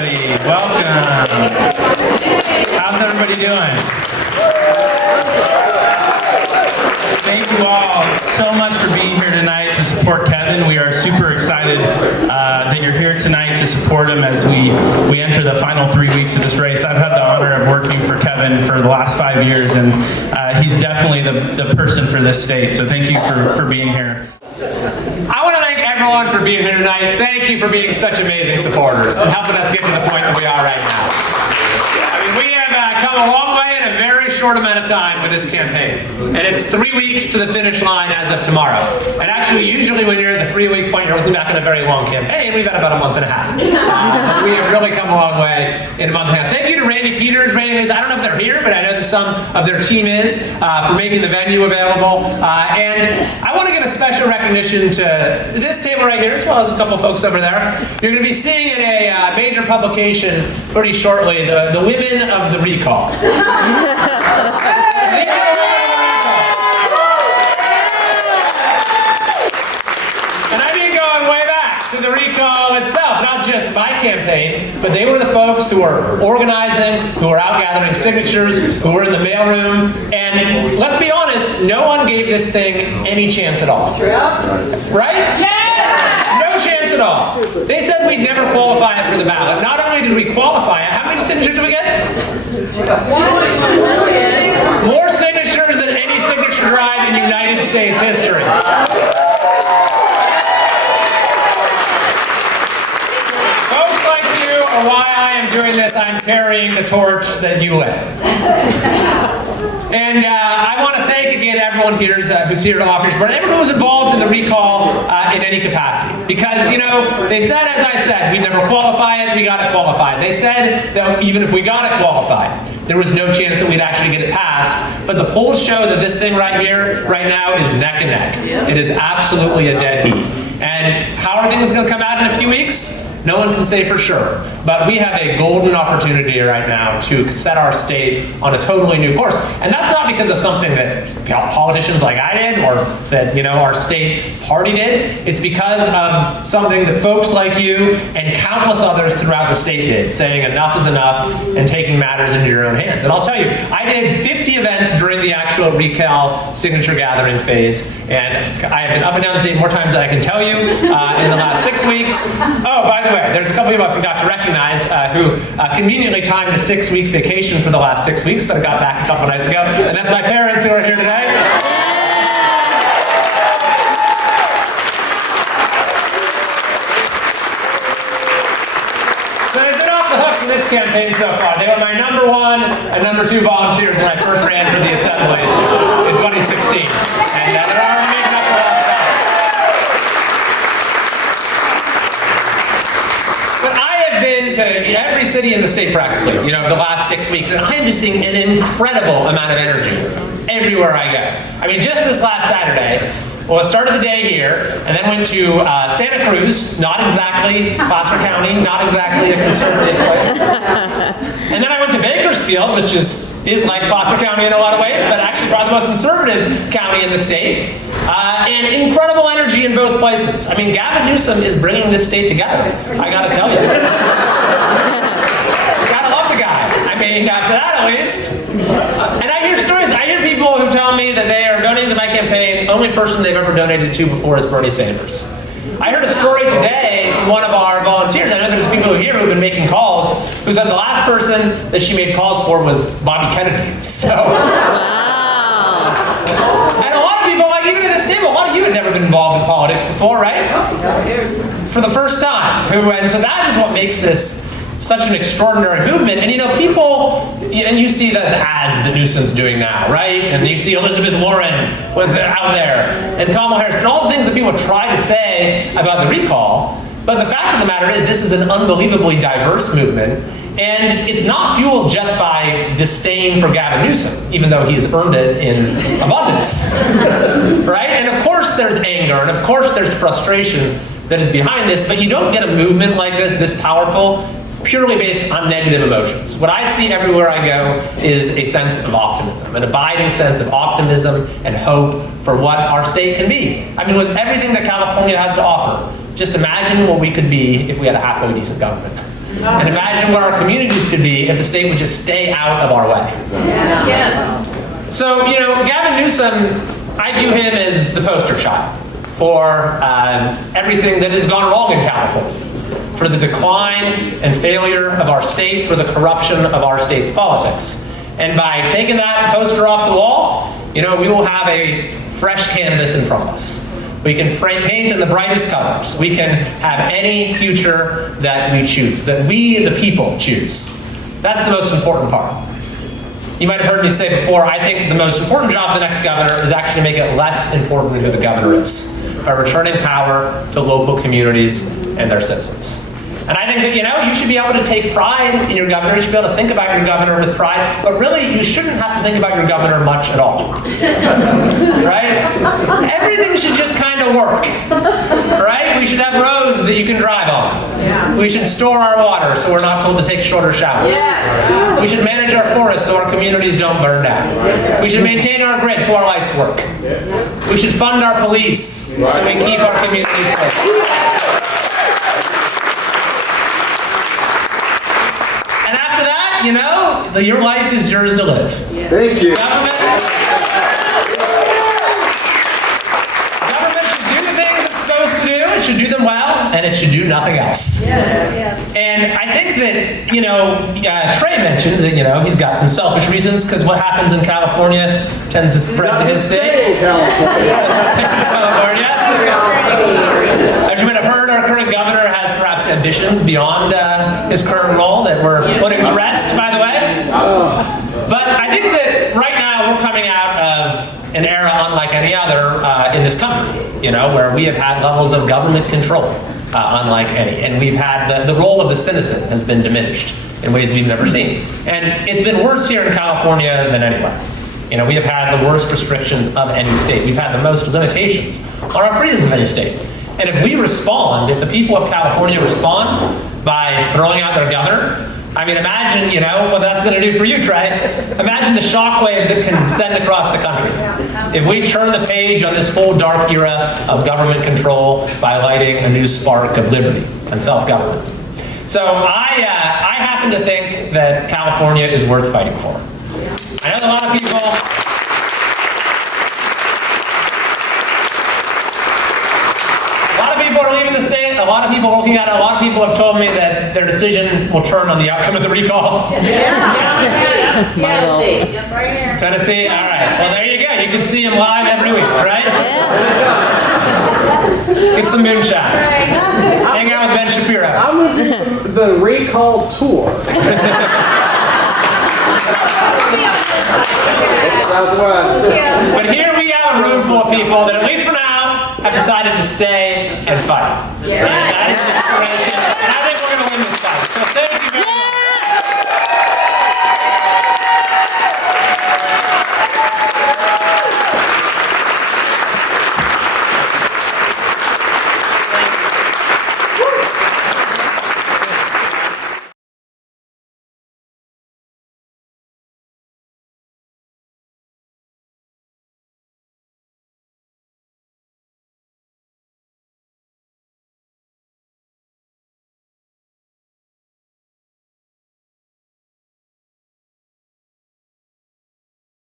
everybody. Welcome. How's everybody doing? Thank you all so much for being here tonight to support Kevin. We are super excited that you're here tonight to support him as we enter the final 3 weeks of this race. I've had the honor of working for Kevin for the last 5 years, and he's definitely the person for this state. So thank you for being here. I want to thank everyone for being here tonight. Thank you for being such amazing supporters and helping us get to the point that we are right now. I mean, we have come a long way in a very short amount of time with this campaign. And it's 3 weeks to the finish line as of tomorrow. And actually, usually when you're at the 3-week point, you're looking back on a very long campaign. We've had about a month and a half. But we have really come a long way in a month and a half. Thank you to Randy Peters. I don't know if they're here, but I know that some of their team is, for making the venue available. And I want to give a special recognition to this table right here, as well as a couple folks over there. You're going to be seeing in a major publication pretty shortly the women of the recall. And I mean going way back to the recall itself, not just my campaign, but they were the folks who were organizing, who were out gathering signatures, who were in the mailroom, and let's be honest, no one gave this thing any chance at all. Right? Yeah! No chance at all. They said we'd never qualify it for the ballot. Not only did we qualify it, how many signatures did we get? 1.2 million. More signatures than any signature drive in United States history. Folks like you are why I am doing this. I'm carrying the torch that you lit. And I want to thank again everyone here who's here to offer your support, everyone who was involved in the recall in any capacity. Because, you know, they said, as I said, we'd never qualify it, we got it qualified. They said that even if we got it qualified, there was no chance that we'd actually get it passed. But the polls show that this thing right here, right now, is neck and neck. It is absolutely a dead heat. And how are things going to come out in a few weeks? No one can say for sure, but we have a golden opportunity right now to set our state on a totally new course. And that's not because of something that politicians like I did or that, you know, our state party did. It's because of something that folks like you and countless others throughout the state did, saying enough is enough and taking matters into your own hands. And I'll tell you, I did 50 events during the actual recall signature gathering phase, and I have been up and down the state more times than I can tell you in the last 6 weeks. Oh, by the way, there's a couple of people I forgot to recognize who conveniently timed a 6-week vacation for the last 6 weeks, but I got back a couple nights ago, and that's my parents who are here today. So they've been off the hook in this campaign so far. They were my number 1 and number 2 volunteers when I first ran for the Assembly in 2016, and they're already making up for lost time. Been to every city in the state practically, you know, the last 6 weeks, and I am just seeing an incredible amount of energy everywhere I go. I mean, just this last Saturday, well, I started the day here, and then went to Santa Cruz, not exactly Placer County, not exactly a conservative place. And then I went to Bakersfield, which is like Placer County in a lot of ways, but actually probably the most conservative county in the state. And incredible energy in both places. I mean, Gavin Newsom is bringing this state together, I gotta tell you. Gotta love the guy. I mean, for that at least. And I hear stories, I hear people who tell me that they are donating to my campaign. The only person they've ever donated to before is Bernie Sanders. I heard a story today from one of our volunteers. I know there's people here who have been making calls, who said the last person that she made calls for was Bobby Kennedy. So. And a lot of people, like even at this table, a lot of you had never been involved in politics before, right? For the first time. And so that is what makes this such an extraordinary movement. And you know, people, and you see the ads that Newsom's doing now, right? And you see Elizabeth Warren out there, and Kamala Harris, and all the things that people try to say about the recall. But the fact of the matter is, this is an unbelievably diverse movement. And it's not fueled just by disdain for Gavin Newsom, even though he's earned it in abundance, right? And of course there's anger, and of course there's frustration that is behind this, but you don't get a movement like this powerful, purely based on negative emotions. What I see everywhere I go is a sense of optimism, an abiding sense of optimism and hope for what our state can be. I mean, with everything that California has to offer, just imagine what we could be if we had a halfway decent government. And imagine where our communities could be if the state would just stay out of our way. So, Gavin Newsom, I view him as the poster child for everything that has gone wrong in California, for the decline and failure of our state, for the corruption of our state's politics. And by taking that poster off the wall, we will have a fresh canvas in front of us. We can paint in the brightest colors. We can have any future that we choose, that we, the people, choose. That's the most important part. You might have heard me say before, I think the most important job of the next governor is actually to make it less important who the governor is, by returning power to local communities and their citizens. And I think that, you should be able to take pride in your governor. You should be able to think about your governor with pride. But really, you shouldn't have to think about your governor much at all. Right? Everything should just kind of work. Right? We should have roads that you can drive on. We should store our water so we're not told to take shorter showers. We should manage our forests so our communities don't burn down. We should maintain our grid so our lights work. We should fund our police so we keep our communities safe. Your life is yours to live. Thank you. Government should do the things it's supposed to do. It should do them well, and it should do nothing else. And I think that, Trey mentioned that, he's got some selfish reasons, because what happens in California tends to spread to his state. California. As you might have heard, our current governor has perhaps ambitions beyond his current role that we're putting to rest, by the way. But I think that right now we're coming out of an era unlike any other in this country, where we have had levels of government control unlike any. And we've had the role of the citizen has been diminished in ways we've never seen. And it's been worse here in California than anywhere. We have had the worst restrictions of any state. We've had the most limitations on our freedoms of any state. And if we respond, if the people of California respond by throwing out their governor, imagine, what that's going to do for you, Trey. Imagine the shockwaves it can send across the country. If we turn the page on this whole dark era of government control by lighting a new spark of liberty and self-government. So I happen to think that California is worth fighting for. I know a lot of people... are leaving the state. A lot of people are looking at it. A lot of people have told me that their decision will turn on the outcome of the recall. Tennessee. All right. Well, there you go. You can see him live every week, right? Get some moonshine. Hang out with Ben Shapiro. I'm going to do the recall tour. But here we have a room full of people that, at least for now, have decided to stay and fight. And that is inspiration.